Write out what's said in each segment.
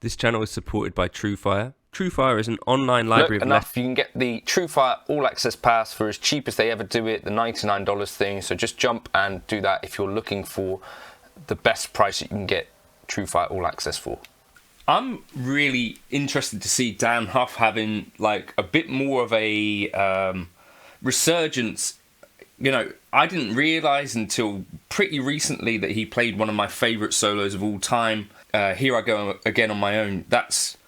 This channel is supported by Truefire. Truefire is an online library of You can get the Truefire All Access Pass for as cheap as they ever do it, the $99 thing. So just jump and do that if you're looking for the best price that you can get Truefire All Access for. I'm really interested to see Dann Huff having like a bit more of a resurgence. You know, I didn't realise until pretty recently that he played one of my favourite solos of all time. Here I Go Again on My Own. That's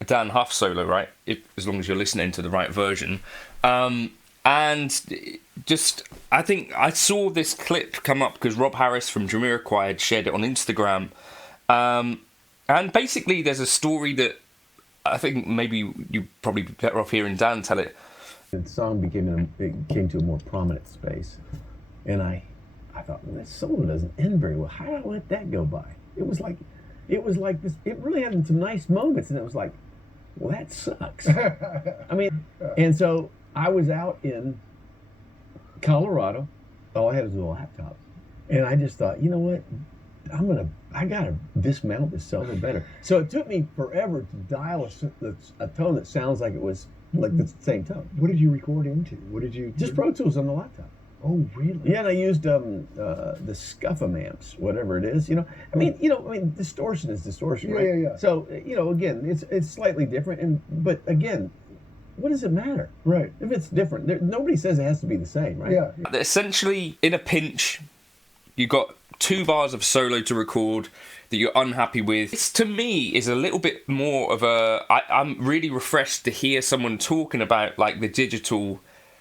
a Dann Huff solo, right? As long as you're listening to the right version. And just, I think I saw this clip come up because Rob Harris from Jamiroquai had shared it on Instagram. And basically there's a story that I think maybe you'd probably be better off hearing Dan tell it. The song came to a more prominent space. And I thought, well, that solo doesn't end very well. How do I let that go by? It was like this, it really had some nice moments, and it was like, well, that sucks. I mean, and so I was out in Colorado. All I had was a laptop. And I just thought, you know what? I gotta dismount this solo better. So it took me forever to dial a tone that sounds like it was like the same tone. What did you record into? What did you Just Pro Tools on the laptop. Oh, really? Yeah, and I used the Scuffham amps, whatever it is. I mean, distortion is distortion, right? Yeah. So, again, it's slightly different, but again, what does it matter? Right. If it's different, nobody says it has to be the same, right? Yeah. Essentially, in a pinch, you got 2 bars of solo to record that you're unhappy with. This, to me, is a little bit more of I'm really refreshed to hear someone talking about like the digital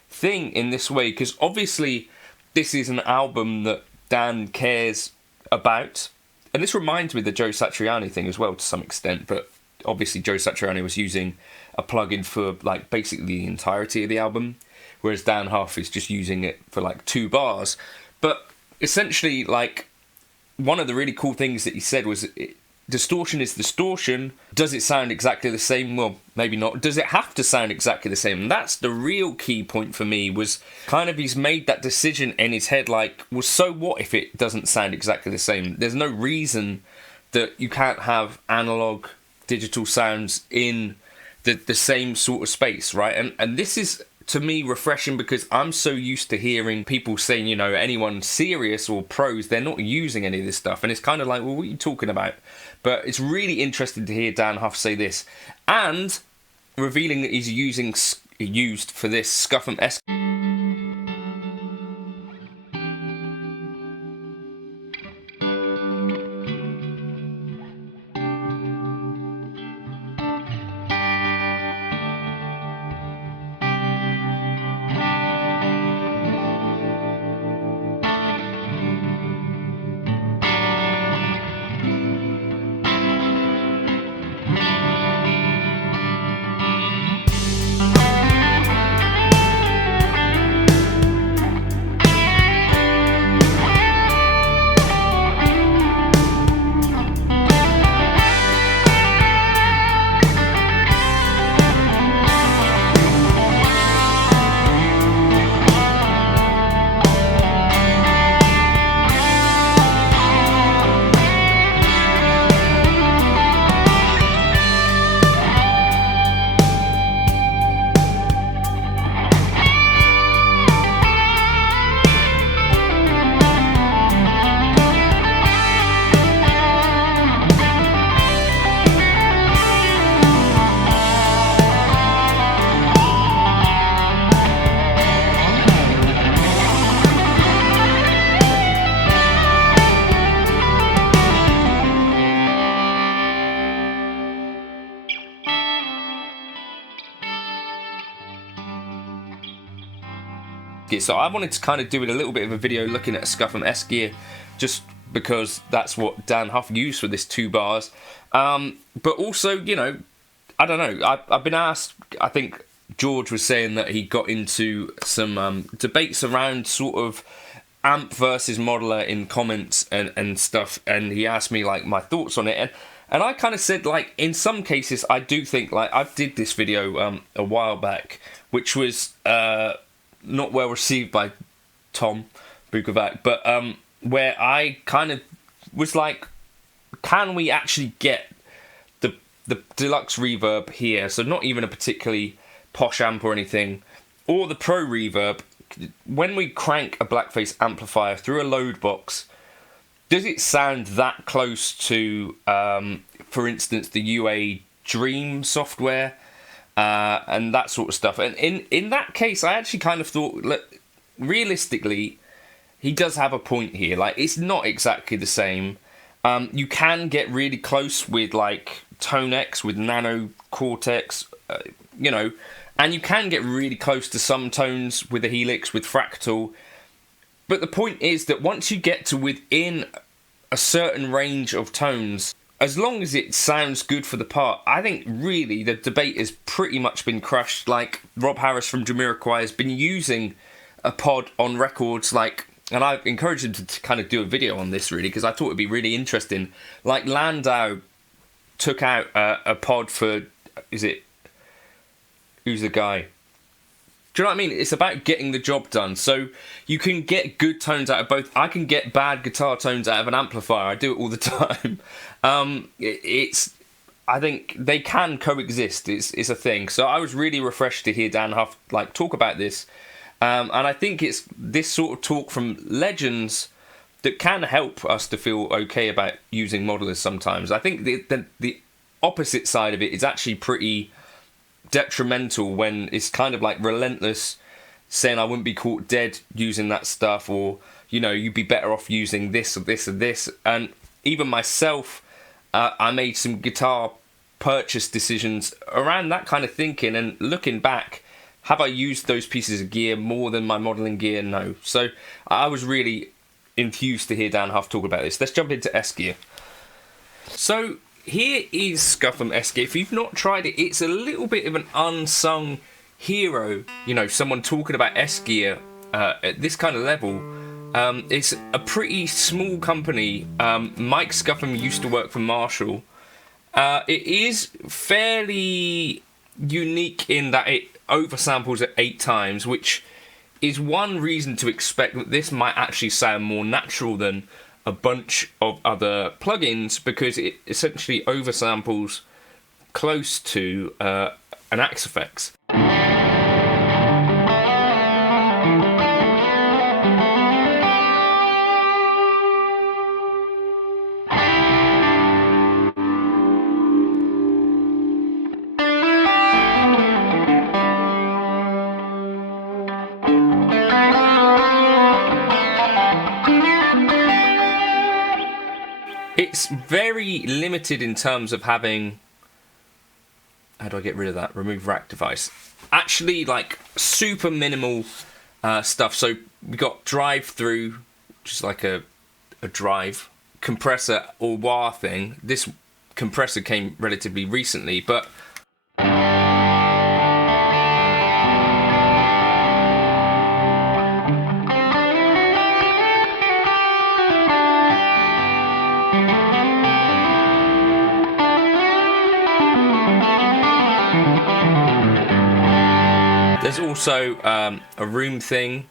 thing in this way, because obviously this is an album that Dan cares about, and this reminds me of the Joe Satriani thing as well to some extent, but obviously Joe Satriani was using a plugin for like basically the entirety of the album, whereas Dann Huff is just using it for like 2 bars. But essentially, like, one of the really cool things that he said was distortion is distortion. Does it sound exactly the same? Well, maybe not. Does it have to sound exactly the same? And that's the real key point for me, was kind of he's made that decision in his head, like, well, so what if it doesn't sound exactly the same? There's no reason that you can't have analog digital sounds in the same sort of space, right? And this is, to me, refreshing, because I'm so used to hearing people saying, anyone serious or pros, they're not using any of this stuff. And it's kind of like, well, what are you talking about? But it's really interesting to hear Dann Huff say this, and revealing that he's used for this Scuffham S Gear. So I wanted to kind of do a little bit of a video looking at a Scuffham S Gear, just because that's what Dann Huff used for this 2 bars. But also, I don't know, I've been asked, I think George was saying that he got into some debates around sort of amp versus modeler in comments and stuff, and he asked me like my thoughts on it, and I kind of said, like, in some cases I do think, like, I did this video a while back, which was not well received by Tom Bukovac, but where I kind of was like, can we actually get the deluxe reverb here, so not even a particularly posh amp or anything, or the pro reverb, when we crank a blackface amplifier through a load box, does it sound that close to, for instance, the UA Dream software and that sort of stuff? And in that case, I actually kind of thought, look, realistically, he does have a point here. Like, it's not exactly the same. You can get really close with, like, Tone X, with Nano Cortex, you know, and you can get really close to some tones with a Helix, with Fractal. But the point is that once you get to within a certain range of tones, as long as it sounds good for the part, I think really the debate has pretty much been crushed. Like, Rob Harris from Jamiroquai has been using a pod on records, like, and I've encouraged him to kind of do a video on this, really, because I thought it'd be really interesting. Like, Landau took out a pod for, who's the guy? Do you know what I mean? It's about getting the job done. So you can get good tones out of both. I can get bad guitar tones out of an amplifier. I do it all the time. I think they can coexist. It's a thing. So I was really refreshed to hear Dann Huff like talk about this. And I think it's this sort of talk from legends that can help us to feel okay about using modelers sometimes. I think the opposite side of it is actually pretty detrimental when it's kind of like relentless, saying I wouldn't be caught dead using that stuff, or, you know, you'd be better off using this or this or this. And even myself, I made some guitar purchase decisions around that kind of thinking, and looking back, have I used those pieces of gear more than my modelling gear? No. So I was really enthused to hear Dann Huff talk about this. Let's jump into S Gear. So here is Scuffham S Gear. If you've not tried it, it's a little bit of an unsung hero. You know, someone talking about S Gear at this kind of level. It's a pretty small company. Mike Scuffham used to work for Marshall. It is fairly unique in that it oversamples at 8 times, which is one reason to expect that this might actually sound more natural than a bunch of other plugins, because it essentially oversamples close to an Axe Effects. It's very limited in terms of having, how do I get rid of that? Remove rack device. Actually, like, super minimal stuff. So we got drive through, which is like a drive compressor or wah thing. This compressor came relatively recently, but there's also a room thing,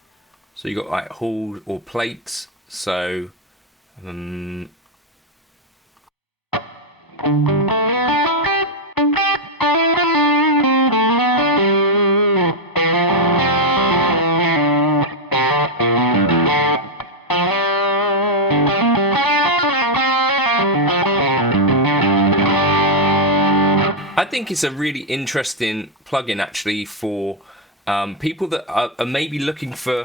so you got like halls or plates. So I think it's a really interesting plugin actually for people that are maybe looking for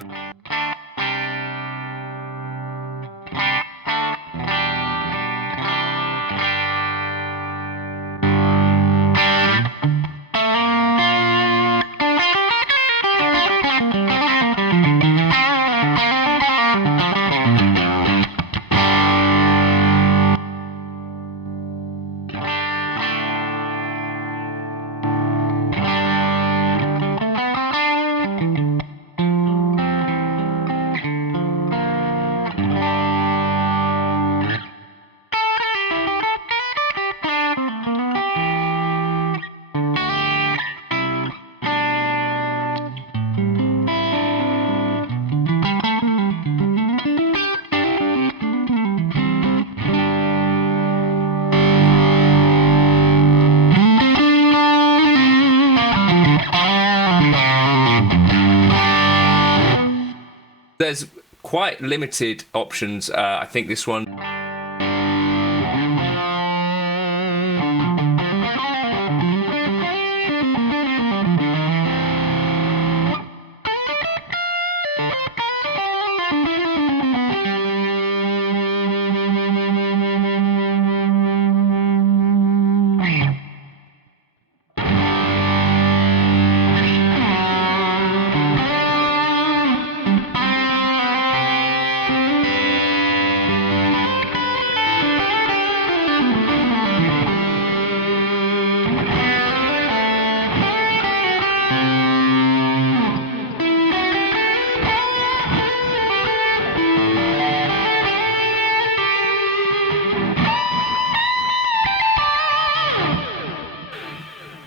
there's quite limited options. I think this one.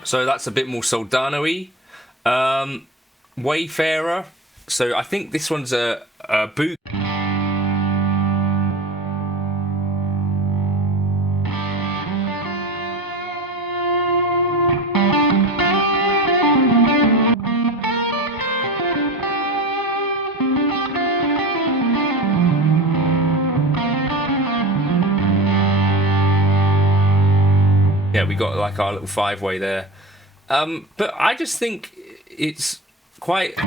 So that's a bit more Soldano-y. Wayfarer. So I think this one's a boot. Yeah, we got like our little 5-way there. But I just think it's quite...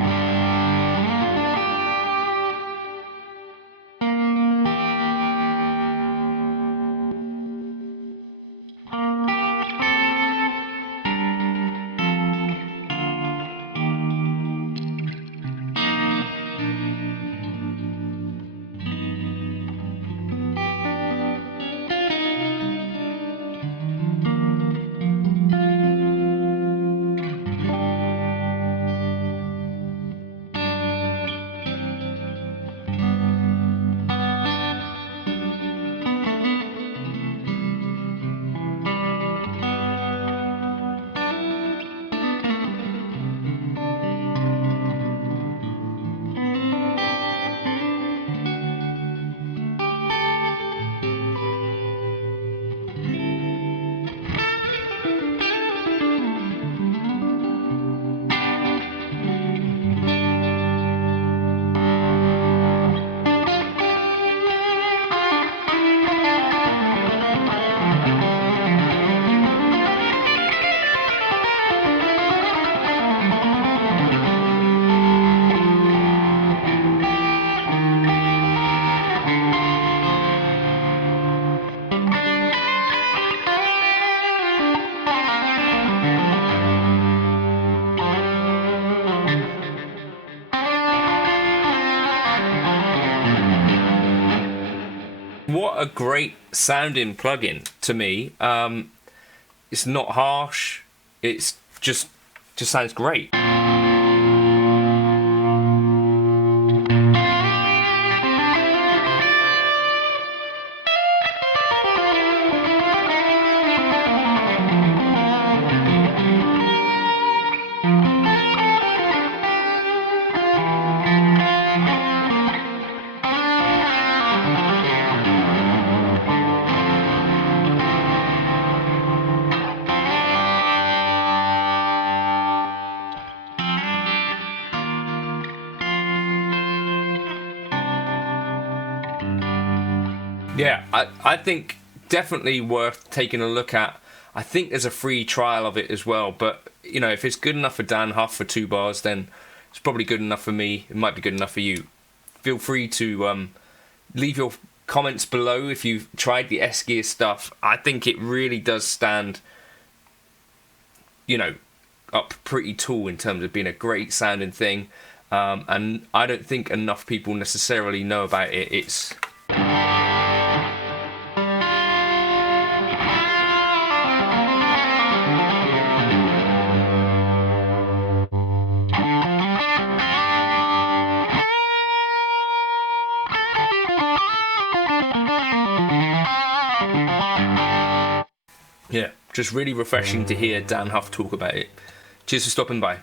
What a great sounding plugin to me. It's not harsh. It's just sounds great. Yeah, I think definitely worth taking a look at. I think there's a free trial of it as well, but you know, if it's good enough for Dann Huff for 2 bars, then it's probably good enough for me. It might be good enough for you. Feel free to leave your comments below if you've tried the S Gear stuff. I think it really does stand, you know, up pretty tall in terms of being a great sounding thing, and I don't think enough people necessarily know about it. It's yeah, just really refreshing to hear Dann Huff talk about it. Cheers for stopping by.